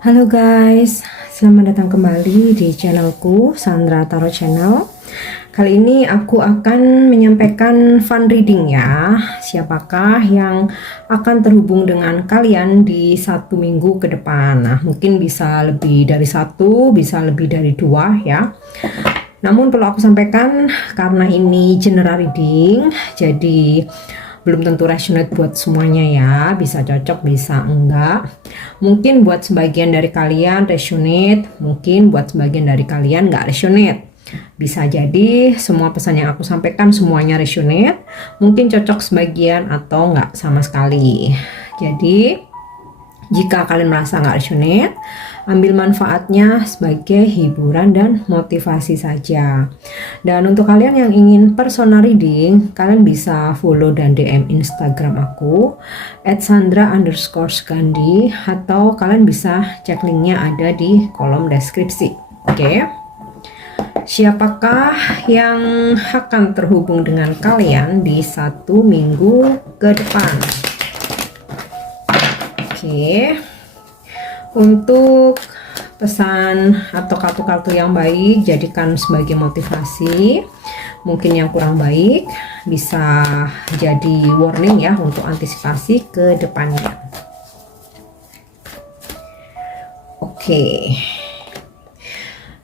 Halo guys, selamat datang kembali di channelku Sandra Tarot Channel. Kali ini aku akan menyampaikan fun reading ya. Siapakah yang akan terhubung dengan kalian di 1 minggu ke depan? Nah, mungkin bisa lebih dari 1, bisa lebih dari 2 ya. Namun perlu aku sampaikan karena ini general reading, jadi belum tentu resonate buat semuanya ya, bisa cocok bisa enggak. Mungkin buat sebagian dari kalian resonate, mungkin buat sebagian dari kalian enggak resonate. Bisa jadi semua pesan yang aku sampaikan semuanya resonate, mungkin cocok sebagian atau enggak sama sekali. Jadi jika kalian merasa nggak resonate, ambil manfaatnya sebagai hiburan dan motivasi saja. Dan untuk kalian yang ingin personal reading, kalian bisa follow dan DM Instagram aku @sandra_gandhi, atau kalian bisa cek linknya ada di kolom deskripsi. Oke. Siapakah yang akan terhubung dengan kalian di 1 minggu ke depan? Oke, untuk pesan atau kartu-kartu yang baik jadikan sebagai motivasi. Mungkin yang kurang baik bisa jadi warning ya untuk antisipasi ke depannya. Oke,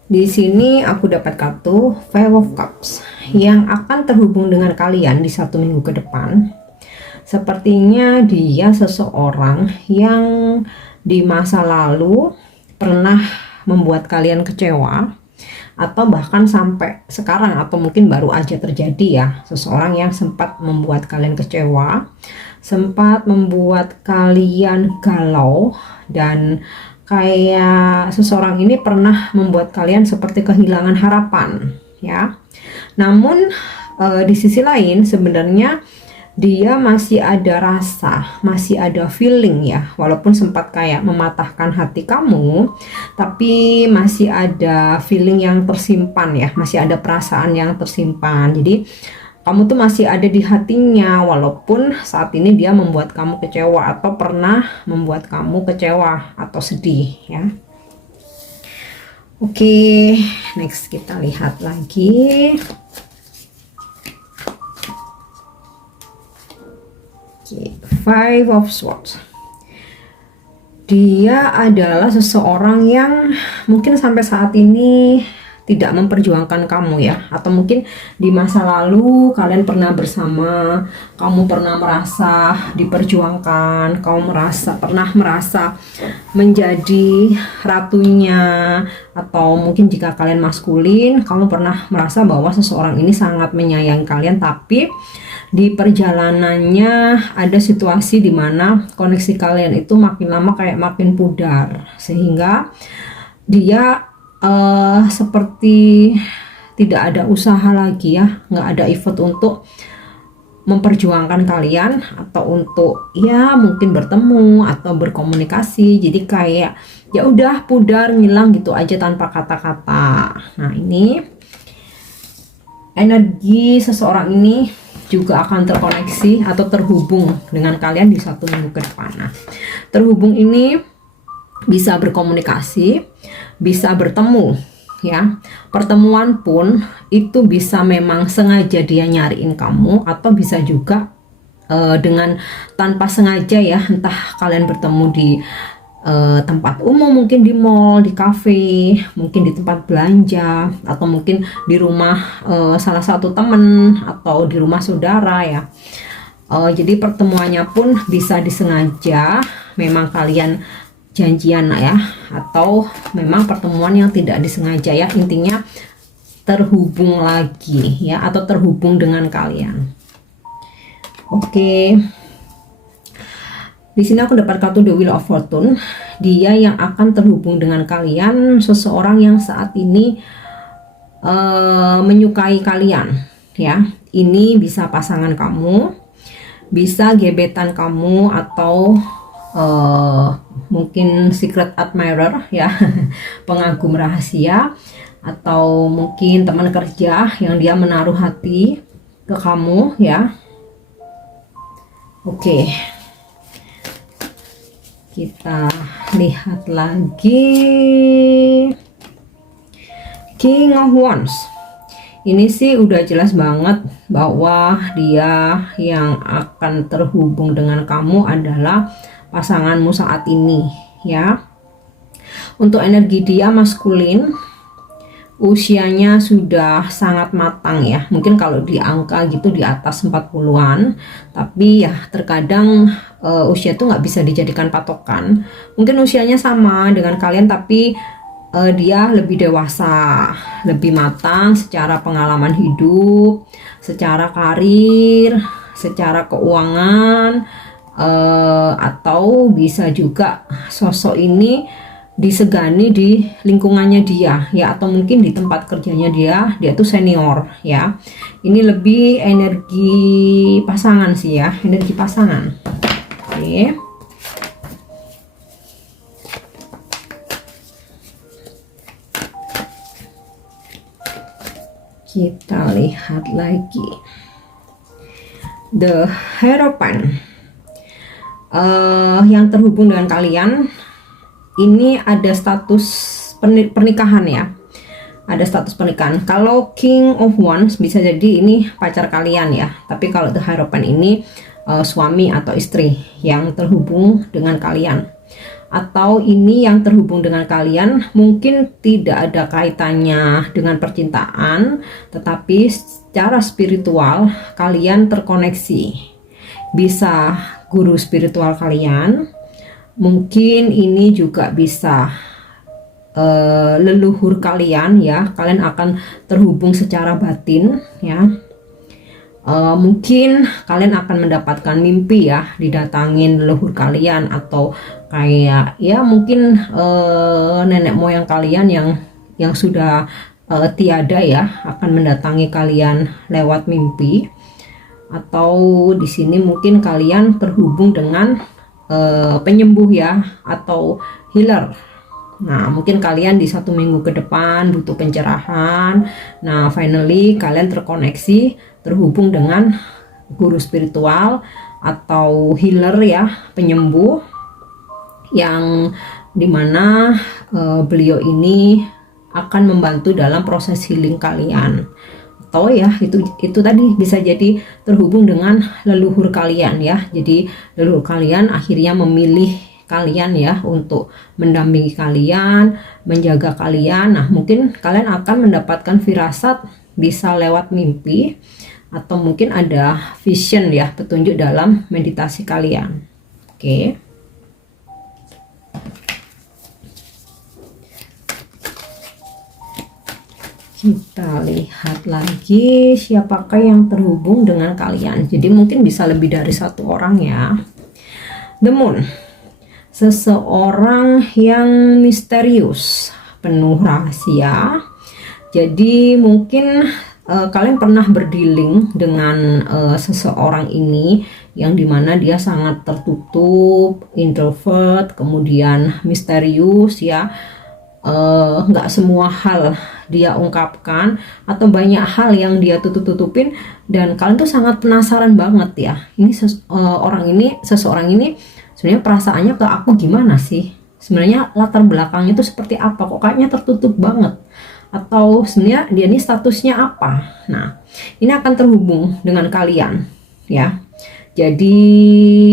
di sini aku dapat kartu Five of Cups yang akan terhubung dengan kalian di 1 minggu ke depan. Sepertinya dia seseorang yang di masa lalu pernah membuat kalian kecewa, atau bahkan sampai sekarang atau mungkin baru aja terjadi ya. Seseorang yang sempat membuat kalian kecewa, sempat membuat kalian galau, dan kayak seseorang ini pernah membuat kalian seperti kehilangan harapan ya. Namun di sisi lain sebenarnya dia masih ada rasa, masih ada feeling ya, walaupun sempat kayak mematahkan hati kamu, tapi masih ada feeling yang tersimpan ya, masih ada perasaan yang tersimpan. Jadi kamu tuh masih ada di hatinya, walaupun saat ini dia membuat kamu kecewa atau pernah membuat kamu kecewa atau sedih ya. Oke, next kita lihat lagi. Five of Swords. Dia adalah seseorang yang mungkin sampai saat ini tidak memperjuangkan kamu ya, atau mungkin di masa lalu kalian pernah bersama, kamu pernah merasa diperjuangkan, kamu pernah merasa menjadi ratunya, atau mungkin jika kalian maskulin, kamu pernah merasa bahwa seseorang ini sangat menyayangi kalian, tapi di perjalanannya ada situasi di mana koneksi kalian itu makin lama kayak makin pudar, sehingga dia seperti tidak ada usaha lagi ya, nggak ada effort untuk memperjuangkan kalian atau untuk ya mungkin bertemu atau berkomunikasi. Jadi kayak ya udah pudar, ngilang gitu aja tanpa kata-kata. Nah, ini energi seseorang ini juga akan terkoneksi atau terhubung dengan kalian di 1 minggu ke depan. Nah, terhubung ini bisa berkomunikasi, bisa bertemu ya. Pertemuan pun itu bisa memang sengaja dia nyariin kamu, atau bisa juga dengan tanpa sengaja ya, entah kalian bertemu di tempat umum, mungkin di mall, di cafe, mungkin di tempat belanja, atau mungkin di rumah salah satu teman, atau di rumah saudara ya. Jadi pertemuannya pun bisa disengaja, memang kalian janjian ya, atau memang pertemuan yang tidak disengaja ya. Intinya terhubung lagi ya, atau terhubung dengan kalian. Oke. Di sini aku dapat kartu The Wheel of Fortune. Dia yang akan terhubung dengan kalian, seseorang yang saat ini menyukai kalian ya. Ini bisa pasangan kamu, bisa gebetan kamu, atau mungkin secret admirer ya, pengagum rahasia, atau mungkin teman kerja yang dia menaruh hati ke kamu ya. Oke. Kita lihat lagi King of Wands. Ini sih udah jelas banget bahwa dia yang akan terhubung dengan kamu adalah pasanganmu saat ini ya. Untuk energi dia maskulin, usianya sudah sangat matang ya. Mungkin kalau di angka gitu di atas 40-an, tapi ya terkadang usia itu nggak bisa dijadikan patokan. Mungkin usianya sama dengan kalian, tapi dia lebih dewasa, lebih matang secara pengalaman hidup, secara karir, secara keuangan, atau bisa juga sosok ini disegani di lingkungannya dia ya, atau mungkin di tempat kerjanya dia tuh senior ya. Ini lebih energi pasangan sih ya, energi pasangan. Oke. Kita lihat lagi The Hierophant. Yang terhubung dengan kalian ini ada status pernikahan ya, ada status pernikahan. Kalau King of Wands bisa jadi ini pacar kalian ya, tapi kalau The Hierophant ini suami atau istri yang terhubung dengan kalian. Atau ini yang terhubung dengan kalian mungkin tidak ada kaitannya dengan percintaan, tetapi secara spiritual kalian terkoneksi. Bisa guru spiritual kalian, mungkin ini juga bisa leluhur kalian ya. Kalian akan terhubung secara batin ya. Mungkin kalian akan mendapatkan mimpi ya, didatangin leluhur kalian, atau kayak ya mungkin nenek moyang kalian yang sudah tiada ya akan mendatangi kalian lewat mimpi. Atau di sini mungkin kalian terhubung dengan penyembuh ya, atau healer. Nah, mungkin kalian di 1 minggu ke depan butuh pencerahan. Nah, finally kalian terkoneksi, terhubung dengan guru spiritual atau healer ya, penyembuh, yang dimana beliau ini akan membantu dalam proses healing kalian. Atau ya itu tadi bisa jadi terhubung dengan leluhur kalian ya. Jadi leluhur kalian akhirnya memilih kalian ya untuk mendampingi kalian, menjaga kalian. Nah, mungkin kalian akan mendapatkan firasat, bisa lewat mimpi, atau mungkin ada vision ya, petunjuk dalam meditasi kalian. Oke. Kita lihat lagi siapakah yang terhubung dengan kalian. Jadi mungkin bisa lebih dari 1 orang ya. The Moon. Seseorang yang misterius, penuh rahasia. Jadi mungkin kalian pernah berdealing dengan seseorang ini yang dimana dia sangat tertutup, introvert, kemudian misterius ya. Nggak semua hal dia ungkapkan, atau banyak hal yang dia tutup-tutupin, dan kalian tuh sangat penasaran banget ya. Ini seseorang ini sebenarnya perasaannya ke aku gimana sih? Sebenarnya latar belakangnya itu seperti apa? Kok kayaknya tertutup banget? Atau sebenarnya dia ini statusnya apa? Nah, ini akan terhubung dengan kalian ya. Jadi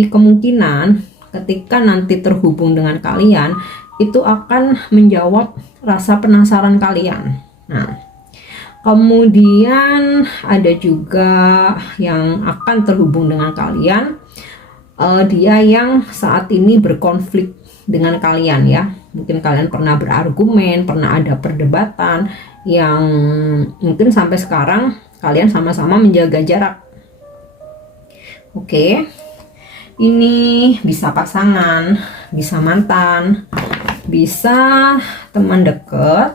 kemungkinan ketika nanti terhubung dengan kalian itu akan menjawab rasa penasaran kalian. Nah, kemudian ada juga yang akan terhubung dengan kalian, dia yang saat ini berkonflik dengan kalian ya. Mungkin kalian pernah berargumen, pernah ada perdebatan yang mungkin sampai sekarang kalian sama-sama menjaga jarak. Oke. Ini bisa pasangan, bisa mantan, bisa teman dekat,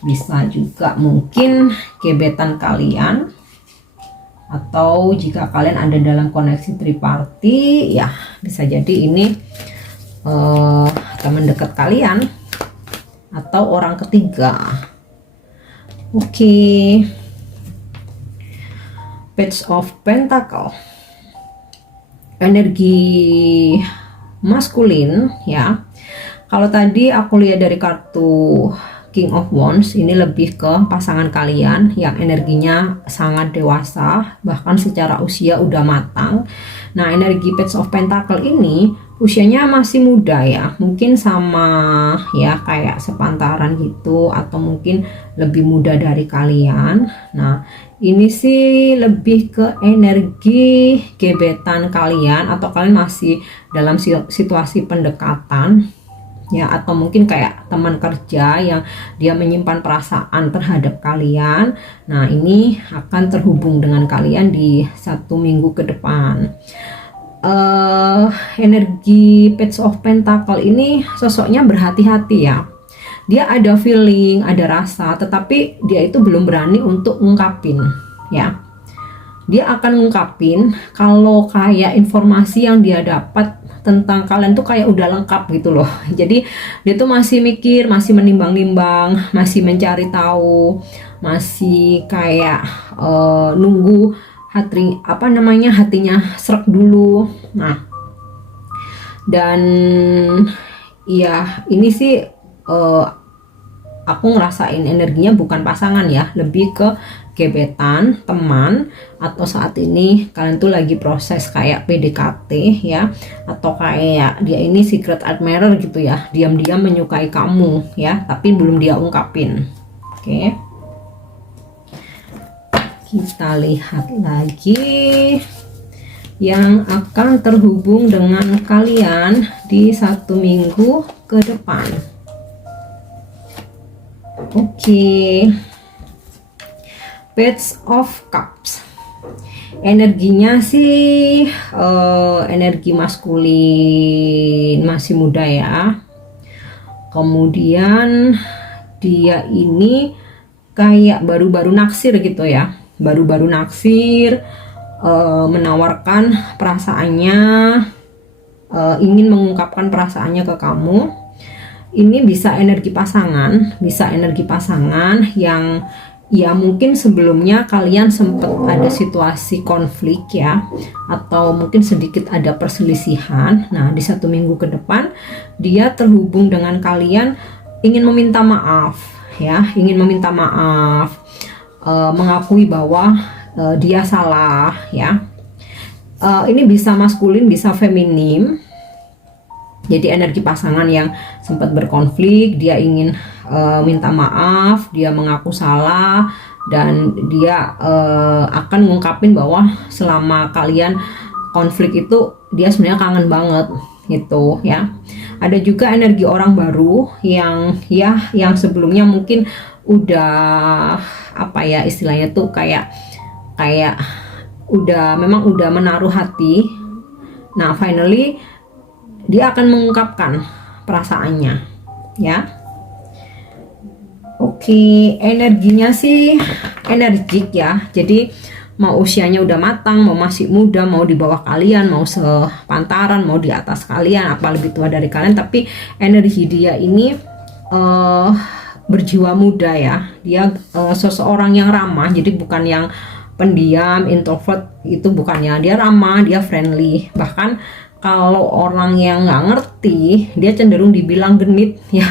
bisa juga mungkin gebetan kalian, atau jika kalian ada dalam koneksi triparty ya bisa jadi ini teman dekat kalian atau orang ketiga. Oke. Page of Pentacle. Energi maskulin ya. Kalau tadi aku lihat dari kartu King of Wands, ini lebih ke pasangan kalian yang energinya sangat dewasa, bahkan secara usia udah matang. Nah, energi Page of Pentacle ini usianya masih muda ya, mungkin sama ya kayak sepantaran gitu, atau mungkin lebih muda dari kalian. Nah, ini sih lebih ke energi gebetan kalian, atau kalian masih dalam situasi pendekatan ya, atau mungkin kayak teman kerja yang dia menyimpan perasaan terhadap kalian. Nah, ini akan terhubung dengan kalian di 1 minggu ke depan. Energi Page of Pentacle ini sosoknya berhati-hati ya. Dia ada feeling, ada rasa, tetapi dia itu belum berani untuk ngungkapin ya. Dia akan ngungkapin kalau kayak informasi yang dia dapat tentang kalian tuh kayak udah lengkap gitu loh. Jadi dia tuh masih mikir, masih menimbang-nimbang, masih mencari tahu, masih kayak nunggu hatinya serak dulu. Nah, dan ya ini sih aku ngerasain energinya bukan pasangan ya, lebih ke gebetan, teman, atau saat ini kalian tuh lagi proses kayak PDKT ya, atau kayak dia ini secret admirer gitu ya, diam-diam menyukai kamu ya, tapi belum dia ungkapin. Oke, kita lihat lagi yang akan terhubung dengan kalian di 1 minggu ke depan. Oke. Page of Cups, energinya sih energi maskulin, masih muda ya. Kemudian dia ini kayak baru-baru naksir gitu ya, baru-baru naksir, menawarkan perasaannya, ingin mengungkapkan perasaannya ke kamu. Ini bisa energi pasangan yang ya mungkin sebelumnya kalian sempat ada situasi konflik ya, atau mungkin sedikit ada perselisihan. Nah, di 1 minggu ke depan dia terhubung dengan kalian, ingin meminta maaf ya, mengakui bahwa dia salah ya. Ini bisa maskulin, bisa feminim. Jadi energi pasangan yang sempat berkonflik, dia ingin minta maaf, dia mengaku salah, dan dia akan ngungkapin bahwa selama kalian konflik itu dia sebenarnya kangen banget gitu ya. Ada juga energi orang baru yang sebelumnya mungkin udah apa ya istilahnya tuh kayak memang udah menaruh hati. Nah, finally dia akan mengungkapkan perasaannya ya. Oke, energinya sih energik ya. Jadi mau usianya udah matang, mau masih muda, mau di bawah kalian, mau sepantaran, mau di atas kalian, apa lebih tua dari kalian, tapi energi dia ini berjiwa muda ya. Dia seseorang yang ramah, jadi bukan yang pendiam, introvert, itu bukannya. Dia ramah, dia friendly. Bahkan kalau orang yang nggak ngerti, dia cenderung dibilang genit ya.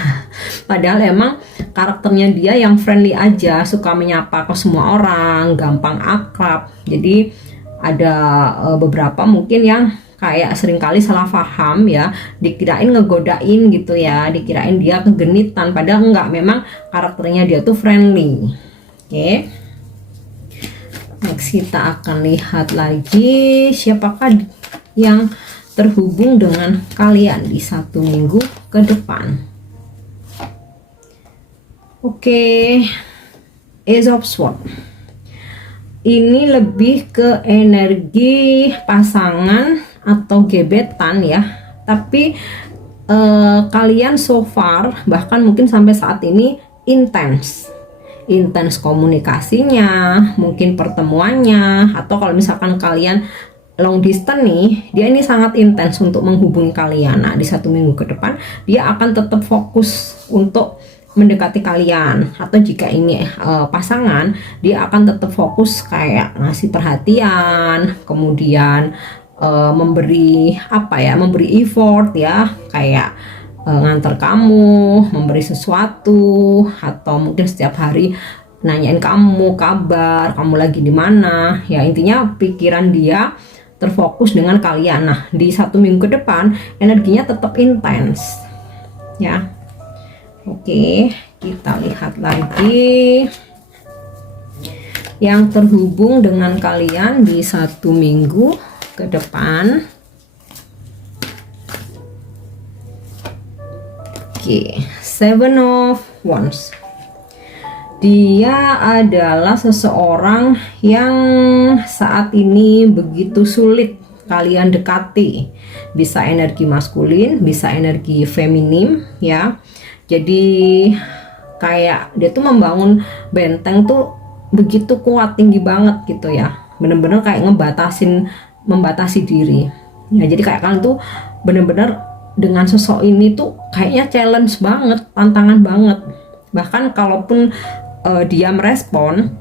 Padahal emang karakternya dia yang friendly aja, suka menyapa ke semua orang, gampang akrab. Jadi ada beberapa mungkin yang kayak seringkali salah paham ya, dikirain ngegodain gitu ya, dikirain dia kegenitan, padahal enggak, memang karakternya dia tuh friendly. Oke. Next kita akan lihat lagi siapakah yang terhubung dengan kalian di 1 minggu ke depan. Oke, Ace of Swords. Ini lebih ke energi pasangan atau gebetan ya. Tapi kalian so far, bahkan mungkin sampai saat ini intens komunikasinya, mungkin pertemuannya, atau kalau misalkan kalian long distance nih, dia ini sangat intens untuk menghubungi kalian. Nah, di 1 minggu ke depan dia akan tetap fokus untuk mendekati kalian, atau jika ini pasangan, dia akan tetap fokus kayak ngasih perhatian, kemudian memberi apa ya, memberi effort ya, kayak nganter kamu, memberi sesuatu, atau mungkin setiap hari nanyain kamu kabar, kamu lagi di mana ya. Intinya pikiran dia terfokus dengan kalian. Nah, di 1 minggu ke depan energinya tetap intens ya. Oke, kita lihat lagi yang terhubung dengan kalian di 1 minggu ke depan. Oke, Seven of Wands. Dia adalah seseorang yang saat ini begitu sulit kalian dekati. Bisa energi maskulin, bisa energi feminim ya. Jadi kayak dia tuh membangun benteng tuh begitu kuat, tinggi banget gitu ya. Bener-bener kayak membatasi diri. Ya, jadi kayak kalian tuh bener-bener dengan sosok ini tuh kayaknya challenge banget, tantangan banget. Bahkan kalaupun dia merespon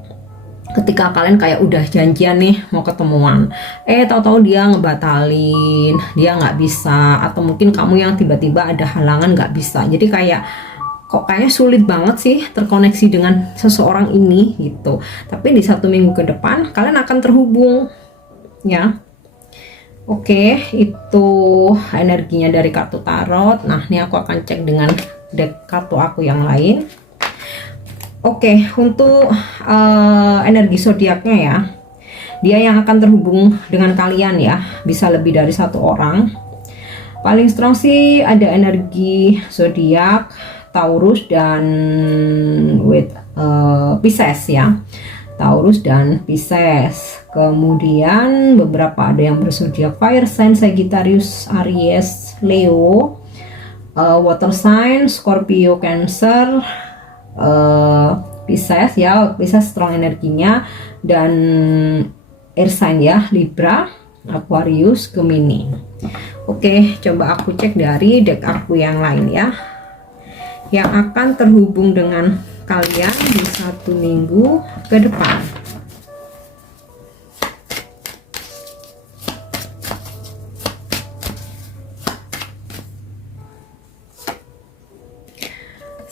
ketika kalian kayak udah janjian nih mau ketemuan, tahu-tahu dia ngebatalin, dia nggak bisa, atau mungkin kamu yang tiba-tiba ada halangan nggak bisa. Jadi kayak kok kayaknya sulit banget sih terkoneksi dengan seseorang ini gitu. Tapi di 1 minggu ke depan kalian akan terhubung ya. Oke, itu energinya dari kartu tarot. Nah, ini aku akan cek dengan deck kartu aku yang lain. Oke, untuk energi zodiaknya ya, dia yang akan terhubung dengan kalian ya, bisa lebih dari 1 orang. Paling strong sih ada energi zodiak Taurus dan Pisces ya, Taurus dan Pisces. Kemudian beberapa ada yang berzodiak fire sign, Sagittarius, Aries, Leo, water sign, Scorpio, Cancer, Pisces ya, Pisces strong energinya, dan air sign ya, Libra, Aquarius, Gemini. Oke, coba aku cek dari deck aku yang lain ya, yang akan terhubung dengan kalian di 1 minggu ke depan.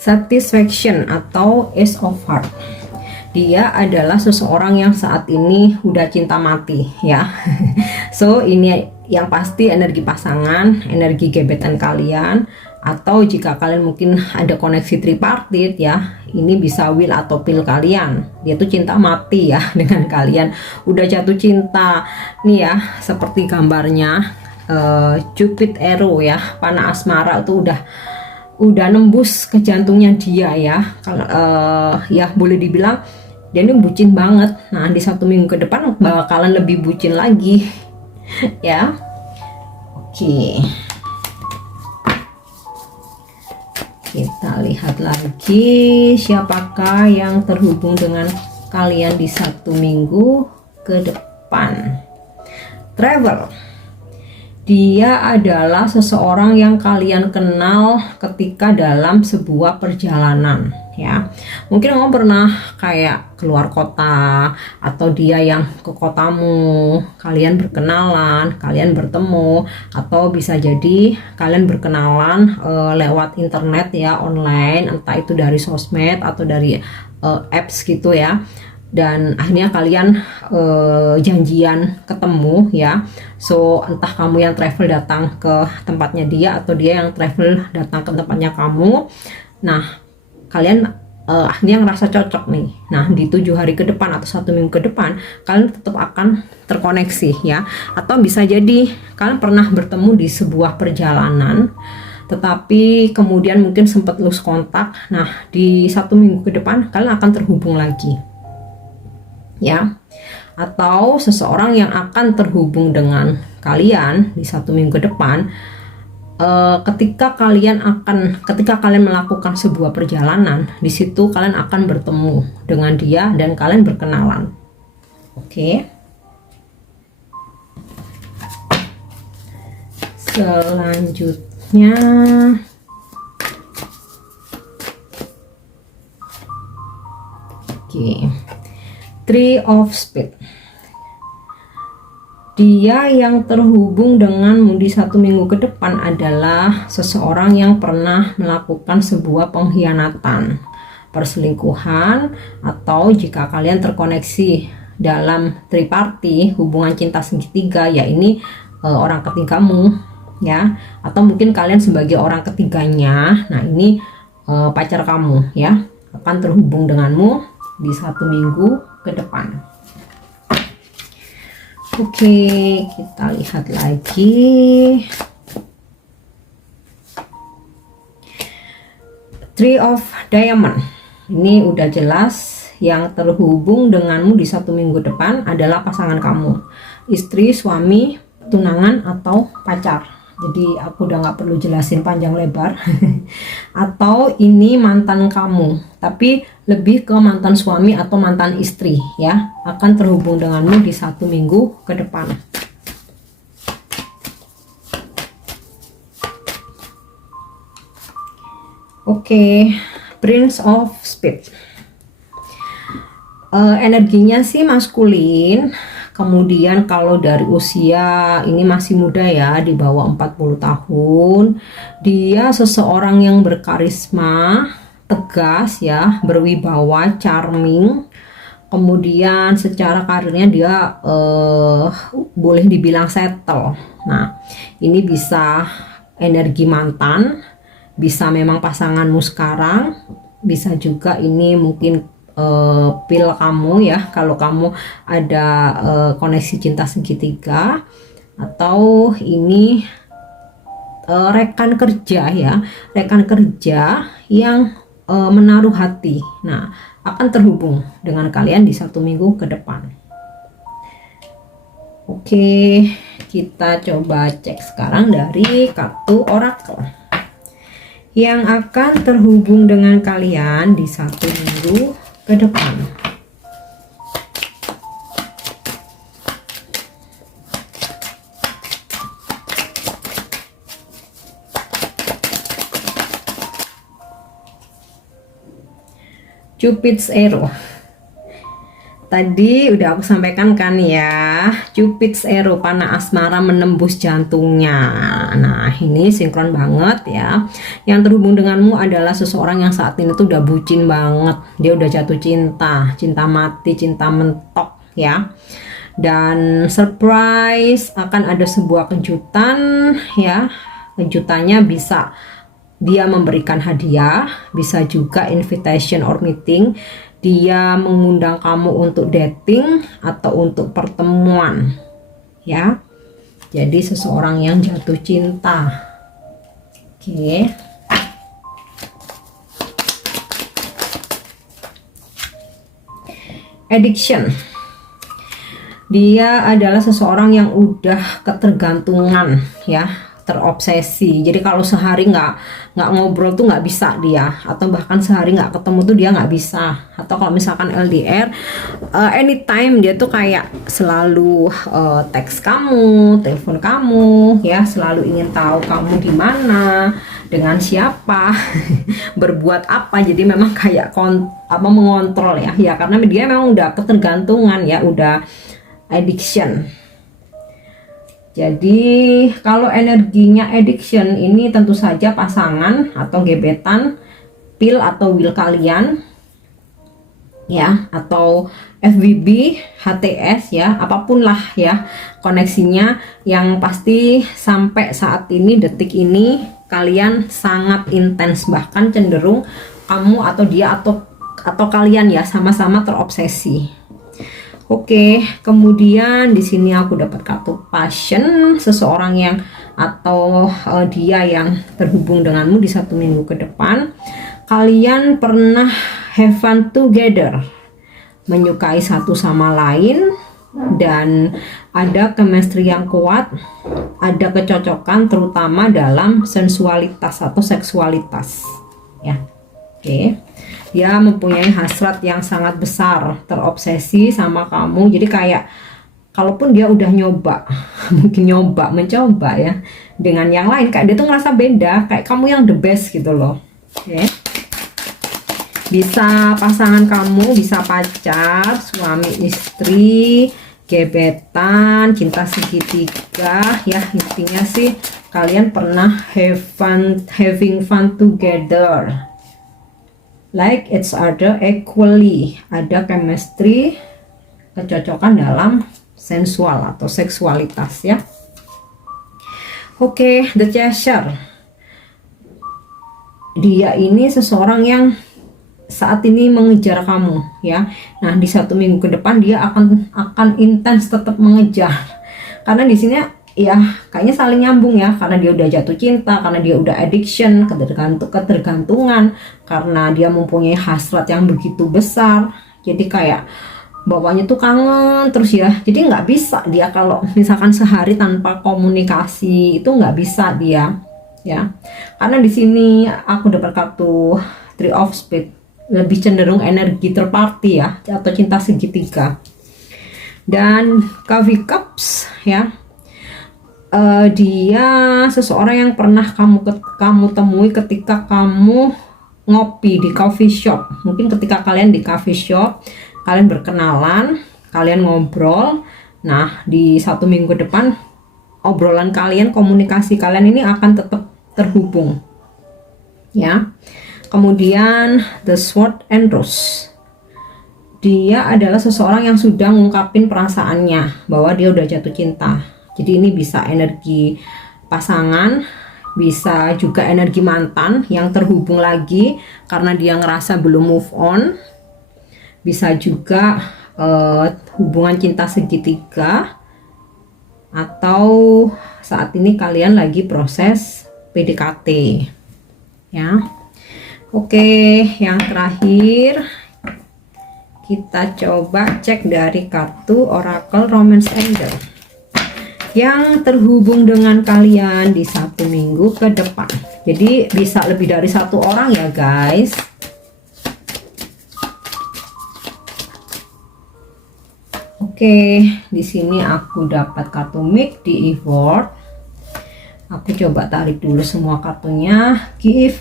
Satisfaction atau Ace of Heart. Dia adalah seseorang yang saat ini udah cinta mati ya. So ini yang pasti energi pasangan, energi gebetan kalian, atau jika kalian mungkin ada koneksi tripartit ya, ini bisa will atau pill kalian. Dia tuh cinta mati ya dengan kalian, udah jatuh cinta nih ya, seperti gambarnya Cupid arrow ya, panah asmara tuh udah nembus ke jantungnya dia ya. Kalau ya boleh dibilang dia ini bucin banget. Nah, di 1 minggu ke depan bakalan lebih bucin lagi ya. Oke, kita lihat lagi siapakah yang terhubung dengan kalian di 1 minggu ke depan. Travel. Dia adalah seseorang yang kalian kenal ketika dalam sebuah perjalanan ya. Mungkin kamu pernah kayak keluar kota, atau dia yang ke kotamu, kalian berkenalan, kalian bertemu, atau bisa jadi kalian berkenalan lewat internet ya, online, entah itu dari sosmed atau dari apps gitu ya. Dan akhirnya kalian janjian ketemu ya. So entah kamu yang travel datang ke tempatnya dia, atau dia yang travel datang ke tempatnya kamu. Nah, kalian akhirnya ngerasa cocok nih. Nah, di 7 hari ke depan atau 1 minggu ke depan kalian tetap akan terkoneksi ya. Atau bisa jadi kalian pernah bertemu di sebuah perjalanan, tetapi kemudian mungkin sempat lose kontak. Nah, di 1 minggu ke depan kalian akan terhubung lagi ya. Atau seseorang yang akan terhubung dengan kalian di 1 minggu ke depan, ketika kalian melakukan sebuah perjalanan, di situ kalian akan bertemu dengan dia dan kalian berkenalan. Oke. Selanjutnya Three of Spades. Dia yang terhubung denganmu di 1 minggu ke depan adalah seseorang yang pernah melakukan sebuah pengkhianatan, perselingkuhan, atau jika kalian terkoneksi dalam triparty, hubungan cinta segitiga, ya ini orang ketigamu ya, atau mungkin kalian sebagai orang ketiganya. Nah ini pacar kamu ya, akan terhubung denganmu di 1 minggu ke depan. Oke, kita lihat lagi. Three of Diamond. Ini udah jelas yang terhubung denganmu di 1 minggu depan adalah pasangan kamu, istri, suami, tunangan, atau pacar. Jadi aku udah nggak perlu jelasin panjang lebar. Atau ini mantan kamu, tapi lebih ke mantan suami atau mantan istri ya, akan terhubung denganmu di 1 minggu ke depan. Oke, Prince of Spades. Energinya sih maskulin. Kemudian kalau dari usia ini masih muda ya, di bawah 40 tahun. Dia seseorang yang berkarisma, tegas ya, berwibawa, charming. Kemudian secara karirnya dia boleh dibilang settle. Nah, ini bisa energi mantan, bisa memang pasanganmu sekarang, bisa juga ini mungkin pil kamu ya, kalau kamu ada koneksi cinta segitiga, atau ini rekan kerja ya, rekan kerja yang menaruh hati. Nah, akan terhubung dengan kalian di 1 minggu ke depan. Oke, kita coba cek sekarang dari kartu oracle yang akan terhubung dengan kalian di 1 minggu ke depan. Cupid's Arrow. Tadi udah aku sampaikan kan ya, Cupid's Arrow, panah asmara menembus jantungnya. Nah ini sinkron banget ya. Yang terhubung denganmu adalah seseorang yang saat ini tuh udah bucin banget. Dia udah jatuh cinta, cinta mati, cinta mentok ya. Dan surprise, akan ada sebuah kejutan ya. Kejutannya bisa dia memberikan hadiah, bisa juga invitation or meeting. Dia mengundang kamu untuk dating atau untuk pertemuan ya. Jadi seseorang yang jatuh cinta. Oke. Addiction. Dia adalah seseorang yang udah ketergantungan ya, terobsesi. Jadi kalau sehari nggak ngobrol tuh nggak bisa dia, atau bahkan sehari nggak ketemu tuh dia nggak bisa. Atau kalau misalkan LDR, anytime dia tuh kayak selalu teks kamu, telepon kamu ya, selalu ingin tahu kamu gimana, dengan siapa, berbuat apa. Jadi memang kayak mengontrol ya, ya karena dia memang udah ketergantungan ya, udah addiction. Jadi kalau energinya addiction ini tentu saja pasangan atau gebetan, pil atau will kalian ya, atau FWB, HTS ya, apapun lah ya koneksinya. Yang pasti sampai saat ini, detik ini, kalian sangat intens, bahkan cenderung kamu atau dia atau kalian ya sama-sama terobsesi. Oke, kemudian di sini aku dapat kartu passion, seseorang yang atau dia yang terhubung denganmu di 1 minggu ke depan. Kalian pernah have fun together, menyukai satu sama lain, dan ada chemistry yang kuat, ada kecocokan terutama dalam sensualitas atau seksualitas ya. Oke, dia mempunyai hasrat yang sangat besar, terobsesi sama kamu. Jadi kayak kalaupun dia udah nyoba mungkin mencoba ya dengan yang lain, kayak dia tuh ngerasa beda, kayak kamu yang the best gitu loh. Oke, bisa pasangan kamu, bisa pacar, suami istri gebetan, cinta segitiga ya. Intinya sih kalian pernah having fun together, like each other equally, ada chemistry, kecocokan dalam sensual atau seksualitas ya. Oke, the chaser, dia ini seseorang yang saat ini mengejar kamu ya. Nah, di 1 minggu ke depan dia akan intens tetap mengejar, karena di sini ya kayaknya saling nyambung ya, karena dia udah jatuh cinta, karena dia udah addiction, ketergantungan, karena dia mempunyai hasrat yang begitu besar. Jadi kayak bawahnya tuh kangen terus ya. Jadi nggak bisa dia kalau misalkan sehari tanpa komunikasi, itu nggak bisa dia ya. Karena di sini aku dapat kartu Three of Spades, lebih cenderung energi third party ya, atau cinta segitiga. Dan Coffee Cups ya, dia seseorang yang pernah kamu temui ketika kamu ngopi di coffee shop. Mungkin ketika kalian di coffee shop, kalian berkenalan, kalian ngobrol. Nah, di 1 minggu depan obrolan kalian, komunikasi kalian ini akan tetap terhubung ya. Kemudian the Sword and Rose, dia adalah seseorang yang sudah ngungkapin perasaannya bahwa dia udah jatuh cinta. Jadi ini bisa energi pasangan, bisa juga energi mantan yang terhubung lagi karena dia ngerasa belum move on. Bisa juga hubungan cinta segitiga, atau saat ini kalian lagi proses PDKT ya. Oke, yang terakhir kita coba cek dari kartu Oracle Romance Angel yang terhubung dengan kalian di 1 minggu ke depan. Jadi bisa lebih dari 1 orang ya guys. Oke, di sini aku dapat kartu Make the Effort. Aku coba tarik dulu semua kartunya. Give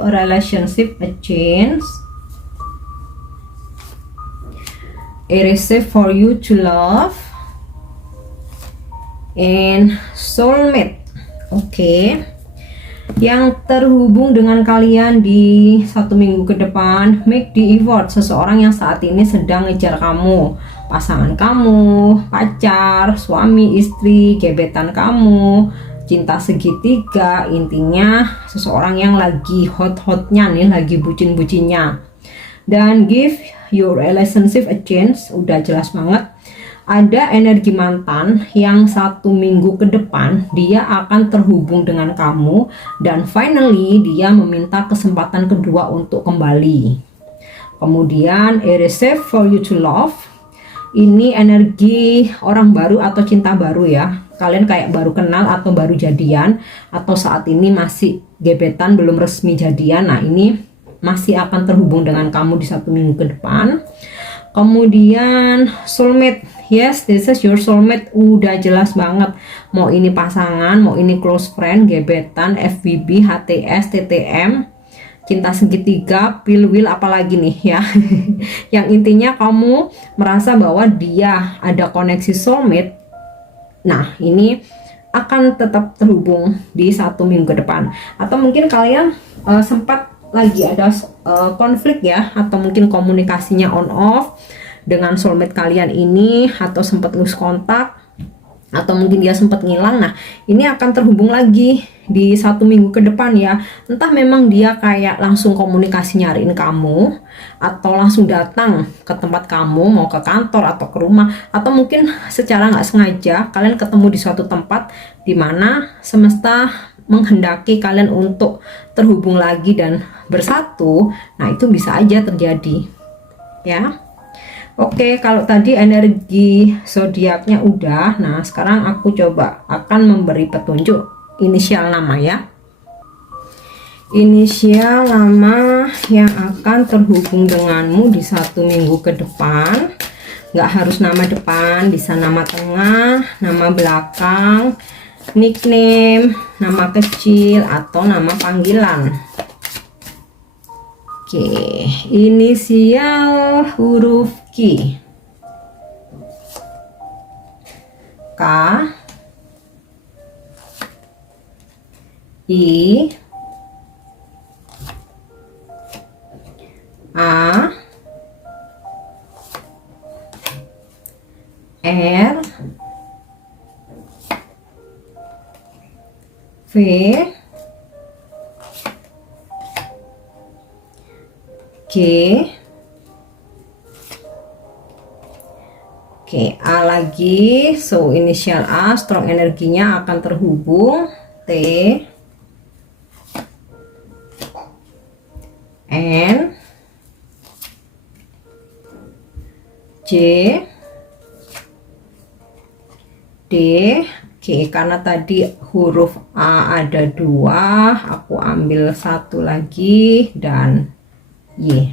a relationship a chance. A recipe for you to love. And soulmate. Oke. Yang terhubung dengan kalian di 1 minggu ke depan, make the effort, seseorang yang saat ini sedang ngejar kamu, pasangan kamu, pacar, suami, istri, gebetan kamu, cinta segitiga. Intinya seseorang yang lagi hot-hotnya nih, lagi bucin-bucinnya. Dan give your relationship a chance, udah jelas banget. Ada energi mantan yang 1 minggu ke depan dia akan terhubung dengan kamu, dan finally dia meminta kesempatan kedua untuk kembali. Kemudian a recipe for you to love, ini energi orang baru atau cinta baru ya. Kalian kayak baru kenal atau baru jadian, atau saat ini masih gebetan belum resmi jadian. Nah, ini masih akan terhubung dengan kamu di 1 minggu ke depan. Kemudian soulmate, yes, this is your soulmate, udah jelas banget. Mau ini pasangan, mau ini close friend, gebetan, FWB, HTS, TTM, cinta segitiga, pilwil, apalagi nih ya. Yang intinya kamu merasa bahwa dia ada koneksi soulmate. Nah, ini akan tetap terhubung di 1 minggu ke depan. Atau mungkin kalian sempat lagi ada konflik ya, atau mungkin komunikasinya on off dengan soulmate kalian ini, atau sempat lose kontak, atau mungkin dia sempat ngilang. Nah, ini akan terhubung lagi di 1 minggu ke depan ya. Entah memang dia kayak langsung komunikasi nyariin kamu, atau langsung datang ke tempat kamu, mau ke kantor atau ke rumah, atau mungkin secara nggak sengaja kalian ketemu di suatu tempat di mana semesta menghendaki kalian untuk terhubung lagi dan bersatu. Nah, itu bisa aja terjadi ya. Oke, kalau tadi energi zodiaknya udah, nah sekarang aku coba akan memberi petunjuk inisial nama ya. Inisial nama yang akan terhubung denganmu di 1 minggu ke depan. Nggak harus nama depan, bisa nama tengah, nama belakang, nickname, nama kecil, atau nama panggilan. Oke, inisial huruf Q. K, I, A, R, V, G, oke, A lagi. So inisial A, strong energinya akan terhubung. T, N, J, D. Oke, karena tadi huruf A ada 2, aku ambil satu lagi, dan Y.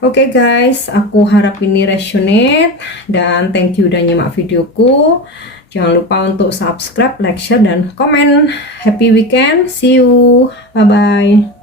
Oke guys, aku harap ini resonate, dan thank you udah nyimak videoku. Jangan lupa untuk subscribe, like, share, dan komen. Happy weekend, see you, bye bye.